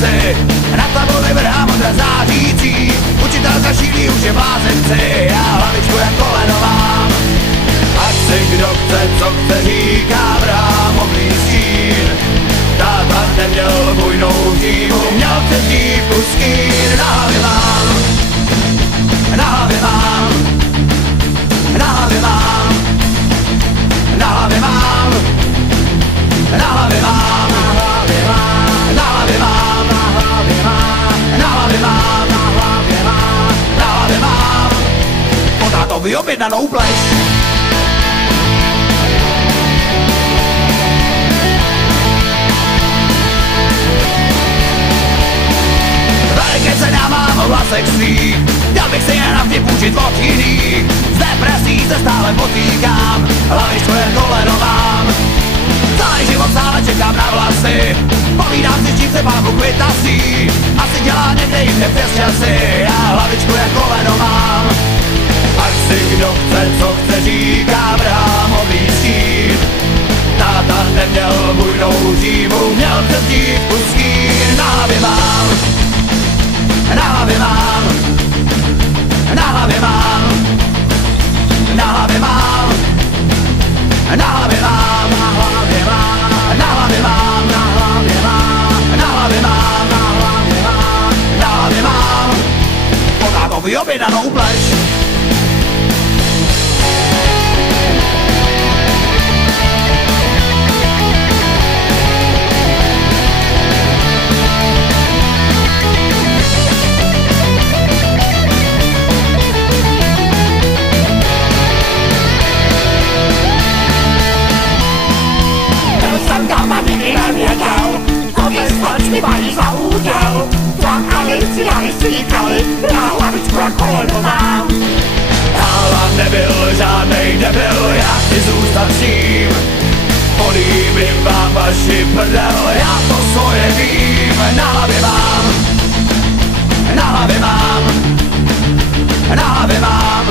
klasy. Na tabuli vrhá modra zářící, učitelka šílí už je blázenci, já hlavičku jak koleno mám. Ať si kdo chce, co chce, říká vrhám oblý stín. Táta neměl bujnou dívu, měl přes dívku skýr. Na hlavě mám, na hlavě mám, na hlavě mám, na hlavě mám, na hlavě mám, na hlavě mám, na hlavě mám, na hlavě mám, na hlavě mám, na hlavě mám, na hlavě mám. Po tátovi objednanou pleš. Veliké se dávám o vlasech svých, dal bych si jen navždy půjčit od jiných. Z depresí se stále potýkám, hlavičku jen koleno mám. Celý život stále čekám na vlasy, povídám si, s čím se Pán Bůh vytasí. Asi dělá někde jinde přes časy, já hlavičku jen koleno mám. Ať si kdo chce, co chce, říká vrhám oblý stín. Táta neměl bujnou dívu, měl přes dívku skýr. Na hlavě mám, na hlavě mám, na hlavě mám, na hlavě mám, na hlavě mám, na hlavě mám, na hlavě mám, na hlavě mám, na hlavě mám, na hlavě mám, na hlavě mám. Po tátovi objednanou pleš. Mi mají za úděl, plakali, říkali, já hlavičku a koleno mám. Hála nebyl žádnej debil, já chci zůstat s ním. Políbím vám vaši prdel, já to svoje vím. Na hlavě mám, na hlavě mám, na hlavě mám.